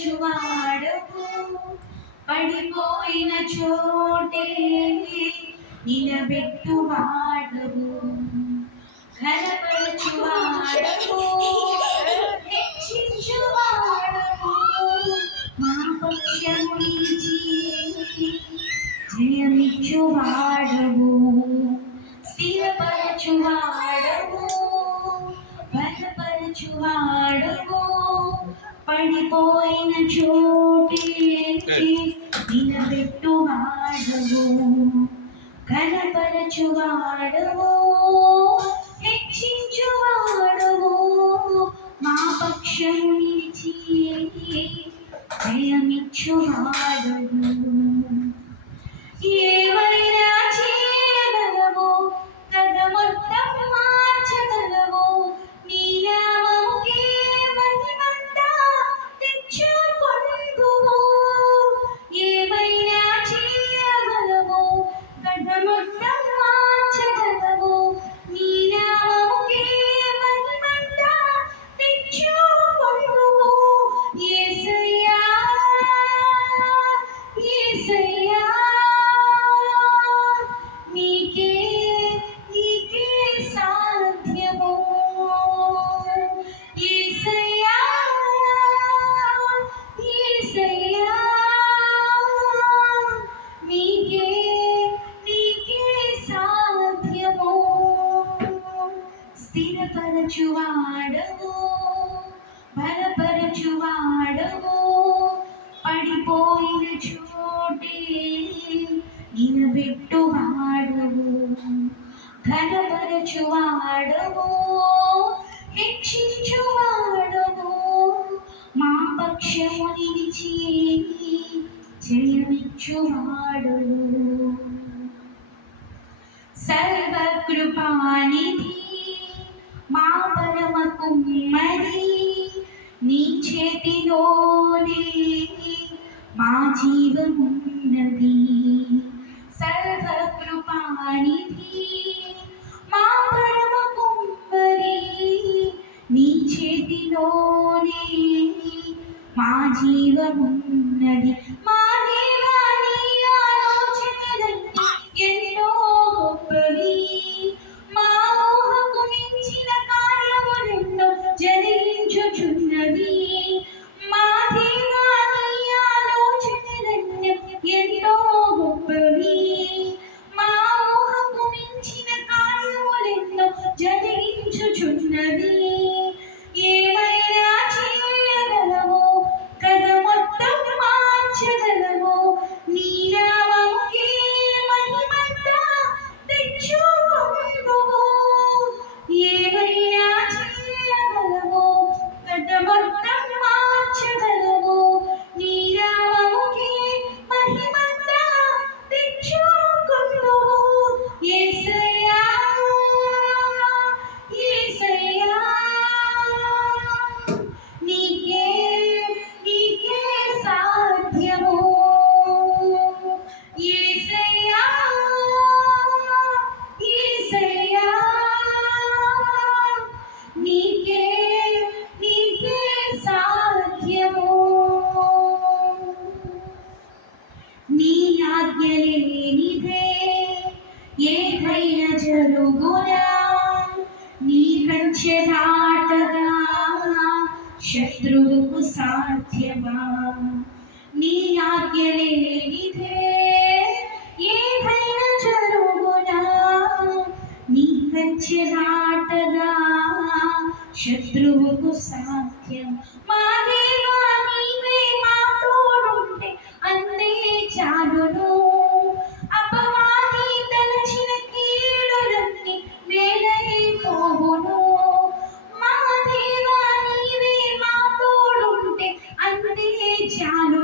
ఘనపరచువాడవు పడిపోయిన చోటే నిలబెట్టువాడవు ఘనపరచువాడవు హెచ్చించువాడవు మా పక్షము నిలిచి జయమిచ్చువాడవు స్థిరపరచువాడవు బలపరచువాడవు పడిపోయిన చోటే నిలబెట్టువాడవు ఘనపరచువాడవు హెచ్చించువాడవు మా పక్షము నిలిచి జయమిచ్చువాడవు ఏమైనా చేయగలవు కథ మొత్తం మార్చగలవు నీ నామముకే మహిమంతా తెచ్చుకొందువు ఏమైనా చేయగలవు కథ మొత్తం మార్చగలవు నీ నామముకే మహిమంతా తెచ్చుకొందువు యేసయ్యా యేసయ్యా నీకే సాధ్యము యేసయ్యా యేసయ్యా నీకే సాధ్యము స్థిరపరచువాడవు బలపరచువాడవు పడిపోయిన చోటే నిలబెట్టువాడవు ఘనపరచువాడవు హెచ్చించువాడవు మా పక్షము నిలిచి జయమిచ్చువాడవు సర్వకృపానిధి మా పరమ కుమ్మరి నీ చేతిలోనే మా జీవమున్నది సర్వకృపానిధి మా పరమ కుమ్మరి నీ చేతిలోనే మా జీవమున్నది మా దేవా నీ ఆలోచనలన్నీ ఎన్నో గొప్పవి మా ఊహకు మించిన కార్యములెన్నో జరిగించుచున్నవి మా దేవా నీ ఆలోచనలన్నీ ఎన్నో గొప్పవి మా ఊహకు మించిన కార్యములెన్నో జరిగించుచున్నవి ఏమైనా చేయగలవు కథ మొత్తం మార్చగలవు నీ నామముకే మహిమంతా తెచ్చుకొందువు ఏమైనా చేయగలవు కథ మొత్తం మార్చగలవు నీ నామముకే మహిమంతా తెచ్చుకొందువు యేసయ్యా యేసయ్యా నీకే సాధ్యము యేసయ్యా యేసయ్యా నీకే సాధ్యము నీ ఆజ్ఞ లేనిదే ఏదైనా జరుగునా నీ కంచె దాటగా శత్రువుకు సాధ్యమా నీ ఆజ్ఞ లేనిదే ఏదైనా జరుగునా నీ కంచె దాటగా శత్రువుకు సాధ్యం మా దేవా నీవే మా తోడుంటే అన్నే చాలును అపవాది తలచిన కీడులన్నీ మేలైపోవును మా దేవా నీవే మా తోడుంటే అన్నే చాలు